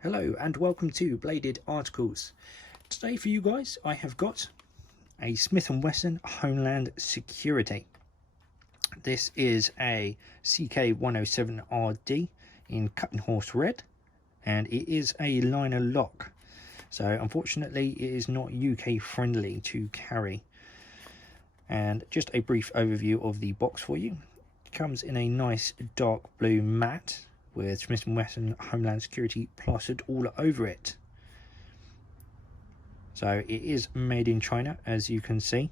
Hello and welcome to Bladed Articles. Today for you guys I have got a Smith & Wesson Homeland Security. This is a CK107RD in cut and horse red, and it is a liner lock. So unfortunately it is not UK friendly to carry. And just a brief overview of the box for you. It comes in a nice dark blue matte with Smith & Wesson Homeland Security plastered all over it. So it is made in China, as you can see.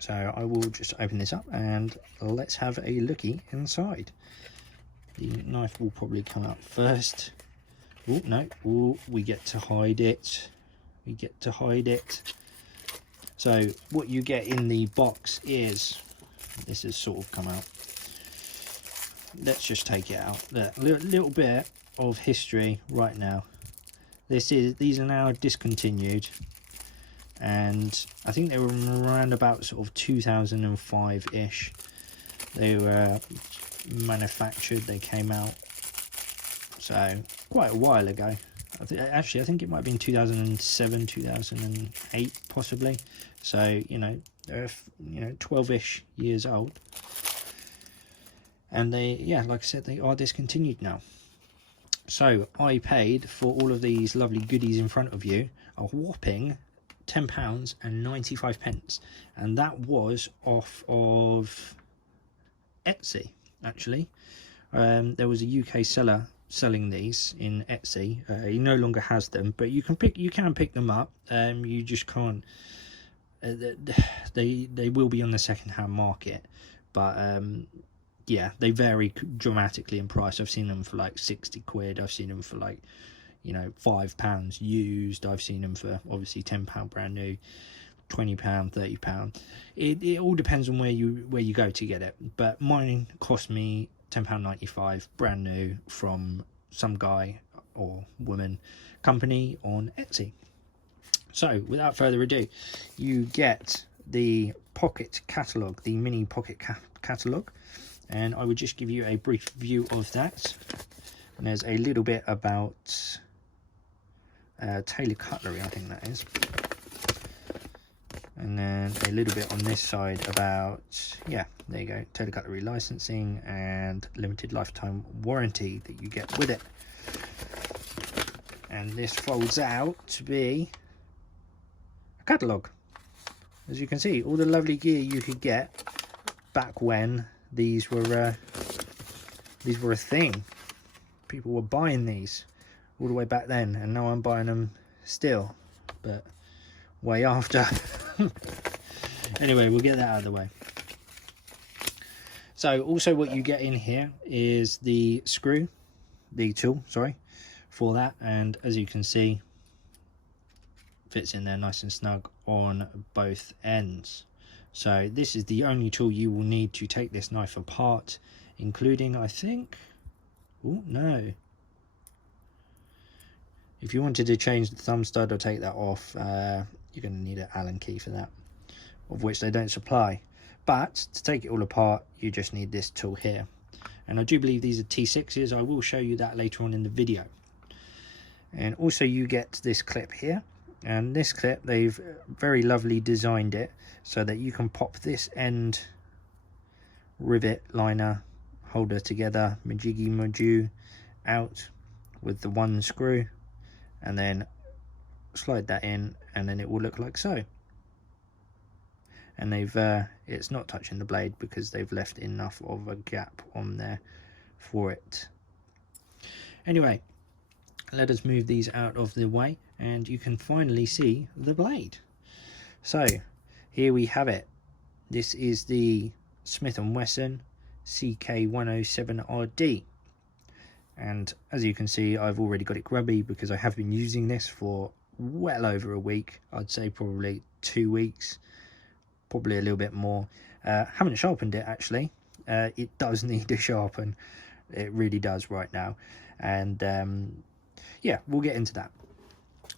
So I will just open this up and let's have a looky inside. The knife will probably come out first. Oh no, oh, we get to hide it. We get to hide it. So what you get in the box is, this has sort of come out. Let's just take it out. That little bit of history right now. These are now discontinued, and I think they were around about sort of 2005-ish. They were manufactured. They came out, so quite a while ago. Actually, I think it might have been 2007, 2008, possibly. So they're 12-ish years old. And they, yeah, like I said, they are discontinued now. So I paid for all of these lovely goodies in front of you a whopping £10.95, and that was off of Etsy. Actually, there was a UK seller selling these in Etsy. He no longer has them, but you can pick them up. You just can't. They will be on the second-hand market, but yeah, they vary dramatically in price. I've seen them for like 60 quid. I've seen them for like, £5 used. I've seen them for obviously £10 brand new, £20, £30. It all depends on where you go to get it. But mine cost me £10.95 brand new from some guy or woman company on Etsy. So without further ado, you get the pocket catalogue, the mini pocket catalogue. And I would just give you a brief view of that. And there's a little bit about Taylor Cutlery, I think that is. And then a little bit on this side about, yeah, there you go, Taylor Cutlery licensing and limited lifetime warranty that you get with it. And this folds out to be a catalogue. As you can see, all the lovely gear you could get back when these were a thing. People were buying these all the way back then, and now I'm buying them still, but way after. Anyway, we'll get that out of the way. So also what you get in here is the tool, sorry, for that, and as you can see, fits in there nice and snug on both ends. So this is the only tool you will need to take this knife apart, including, I think, oh no, if you wanted to change the thumb stud or take that off, you're going to need an Allen key for that, of which they don't supply. But to take it all apart, you just need this tool here. And I do believe these are T6s. I will show you that later on in the video. And also you get this clip here. And this clip, they've very lovely designed it so that you can pop this end rivet liner holder together, majiggy moju, out with the one screw, and then slide that in, and then it will look like so. And they've it's not touching the blade because they've left enough of a gap on there for it. Anyway, let us move these out of the way and you can finally see the blade. So here we have it. This is the Smith & Wesson CK107RD, and as you can see, I've already got it grubby because I have been using this for well over a week. I'd say probably 2 weeks, probably a little bit more. Haven't sharpened it actually. It does need to sharpen, it really does right now, and yeah, we'll get into that.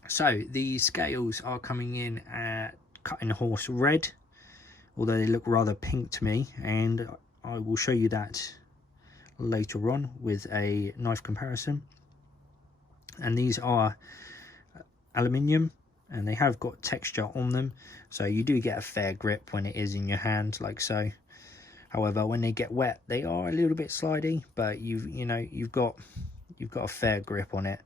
So the scales are coming in at cut and horse red, although they look rather pink to me, and I will show you that later on with a knife comparison. and these are aluminium, and they have got texture on them, so you do get a fair grip when it is in your hand, like so. However, when they get wet, they are a little bit slidey, but you've got a fair grip on it,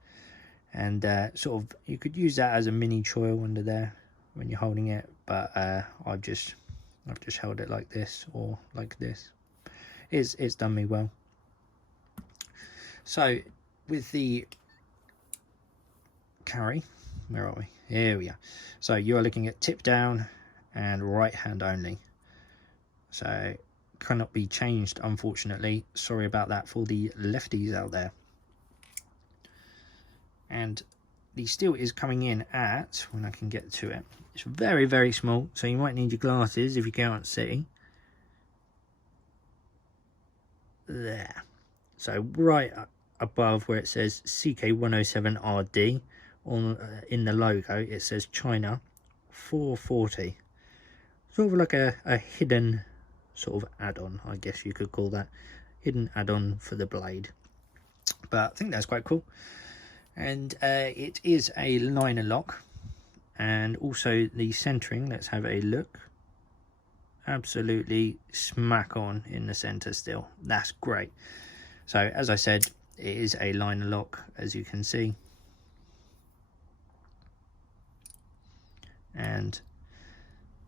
and sort of you could use that as a mini choil under there when you're holding it. But I've just held it like this or like this. It's done me well. So with the carry, where are we? Here we are. So you are looking at tip down and right hand only. So cannot be changed, unfortunately. Sorry about that for the lefties out there. And the steel is coming in at, when I can get to it, it's very, very small, so you might need your glasses if you can't see. There. So right above where it says CK107RD, on in the logo it says China 440. Sort of like a hidden sort of add-on, I guess you could call that. Hidden add-on for the blade. But I think that's quite cool. And it is a liner lock. And also the centering, let's have a look. Absolutely smack on in the center still. That's great. So as I said, it is a liner lock, as you can see. And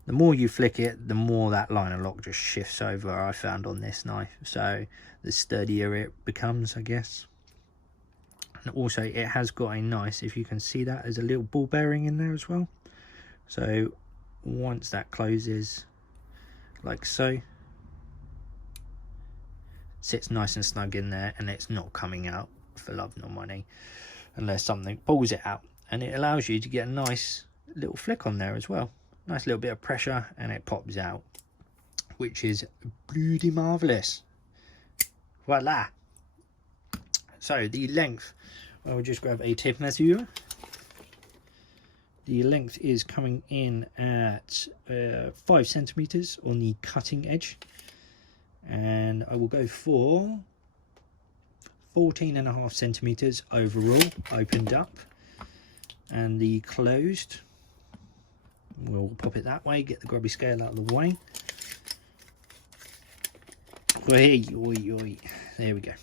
the more you flick it, the more that liner lock just shifts over, I found on this knife. So the sturdier it becomes, I guess. And also it has got a nice, if you can see that, there's a little ball bearing in there as well. So once that closes, like so, sits nice and snug in there, and it's not coming out for love nor money unless something pulls it out. And it allows you to get a nice little flick on there as well. Nice little bit of pressure and it pops out, which is bloody marvellous. Voila. So the length, I will just grab a tape measure. The length is coming in at 5 centimeters on the cutting edge, and I will go for 14.5 centimeters overall opened up, and the closed, we'll pop it that way, get the grubby scale out of the way. There we go.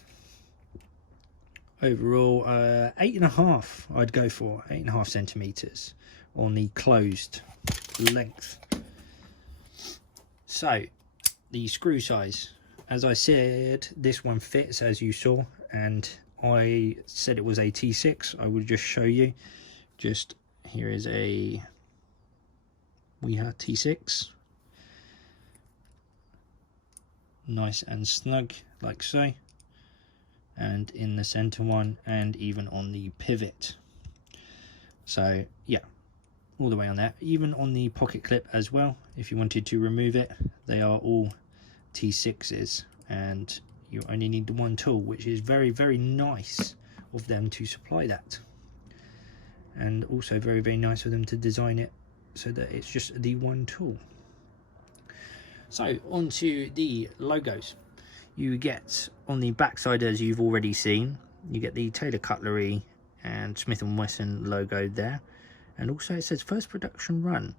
Overall 8.5, I'd go for 8.5 centimeters on the closed length. So the screw size, as I said, this one fits, as you saw, and I said it was a T6. I will just show you. Just here is a T6, nice and snug like so, and in the center one, and even on the pivot. So yeah, all the way on there, even on the pocket clip as well. If you wanted to remove it, they are all T6s, and you only need the one tool, which is very, very nice of them to supply that, and also very, very nice of them to design it so that it's just the one tool. So onto the logos. You get on the back side, as you've already seen, you get the Taylor Cutlery and Smith & Wesson logo there, and also it says first production run.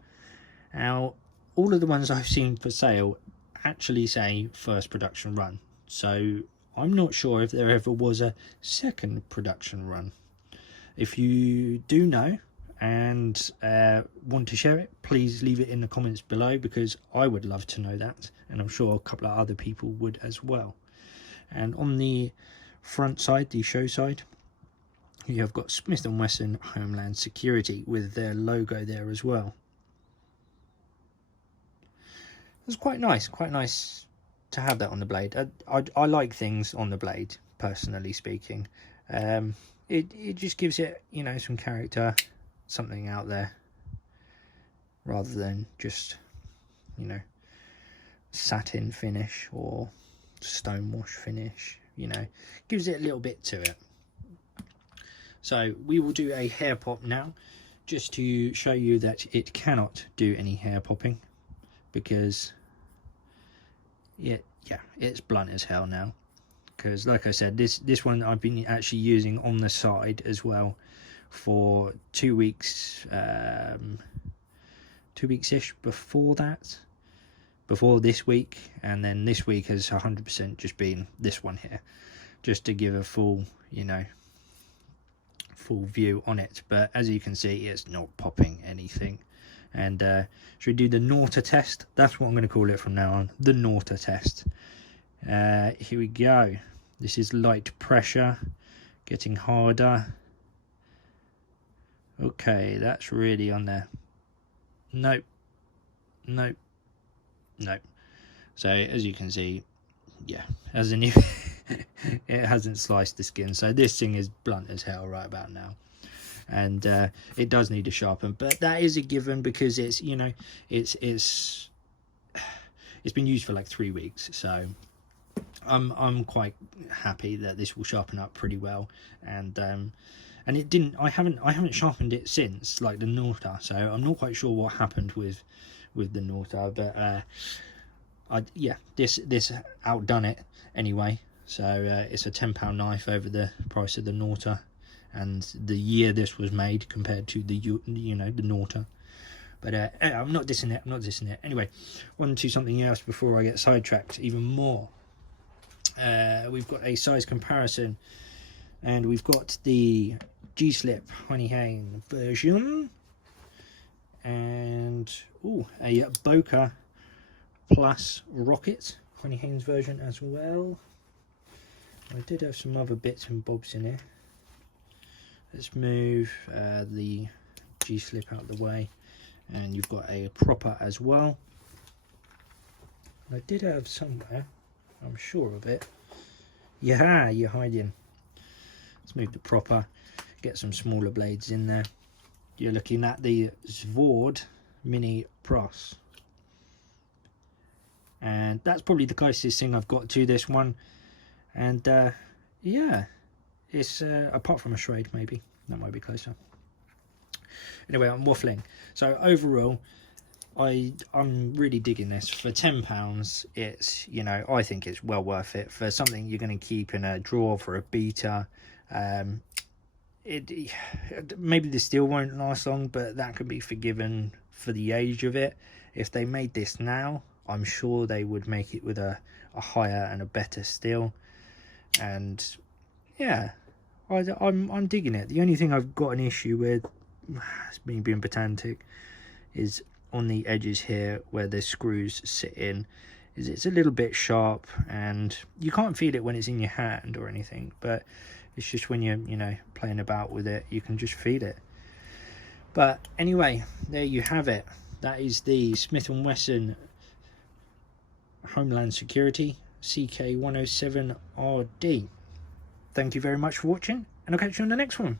Now all of the ones I've seen for sale actually say first production run, so I'm not sure if there ever was a second production run. If you do know and want to share it, please leave it in the comments below, because I would love to know that, and I'm sure a couple of other people would as well. And on the front side, the show side, you have got Smith & Wesson Homeland Security with their logo there as well. It's quite nice to have that on the blade. I like things on the blade, personally speaking. It just gives it, you know, some character, something out there, rather than just, you know, satin finish or stonewash finish. You know, gives it a little bit to it. So we will do a hair pop now, just to show you that it cannot do any hair popping, because yeah, it's blunt as hell now. because like I said, this one I've been actually using on the side as well for 2 weeks, 2 weeks-ish before that, before this week, and then this week has 100% just been this one here, just to give a full, you know, full view on it. But as you can see, it's not popping anything. And should we do the Norta test? That's what I'm going to call it from now on, the Norta test. Here we go. This is light pressure, getting harder. Okay, that's really on there. Nope, nope, nope. So as you can see, yeah, as a new it hasn't sliced the skin, so this thing is blunt as hell right about now. And it does need to sharpen, but that is a given, because it's, you know, it's been used for like 3 weeks, so I'm quite happy that this will sharpen up pretty well. And it didn't, I haven't sharpened it since, like the Norta, so I'm not quite sure what happened with the Norta, but yeah, this outdone it anyway. So it's a £10 knife over the price of the Norta, and the year this was made compared to the, you know, the Norta. But I'm not dissing it, I'm not dissing it. Anyway, on to something else before I get sidetracked even more. We've got a size comparison, and we've got the G-Slip Honeyhane version, and a Boca Plus Rocket Honeyhane's version as well. I did have some other bits and bobs in here. Let's move the G-Slip out of the way, and you've got a proper as well. I did have somewhere, I'm sure of it. Yeah, you're hiding. Let's move the proper, get some smaller blades in there. You're looking at the Zvord Mini Pros, and that's probably the closest thing I've got to this one. And yeah, it's apart from a Schrade, maybe that might be closer. Anyway, I'm waffling. So overall, I'm really digging this. For £10, it's, you know, I think it's well worth it for something you're going to keep in a drawer for a beta. Maybe the steel won't last long, but that can be forgiven for the age of it. If they made this now, I'm sure they would make it with a higher and a better steel. And yeah, I'm digging it. The only thing I've got an issue with, me being pedantic, is on the edges here where the screws sit in. Is it's a little bit sharp, and you can't feel it when it's in your hand or anything, but it's just when you're, you know, playing about with it, you can just feel it. But anyway, there you have it. That is the Smith & Wesson Homeland Security CK107RD. Thank you very much for watching, and I'll catch you on the next one.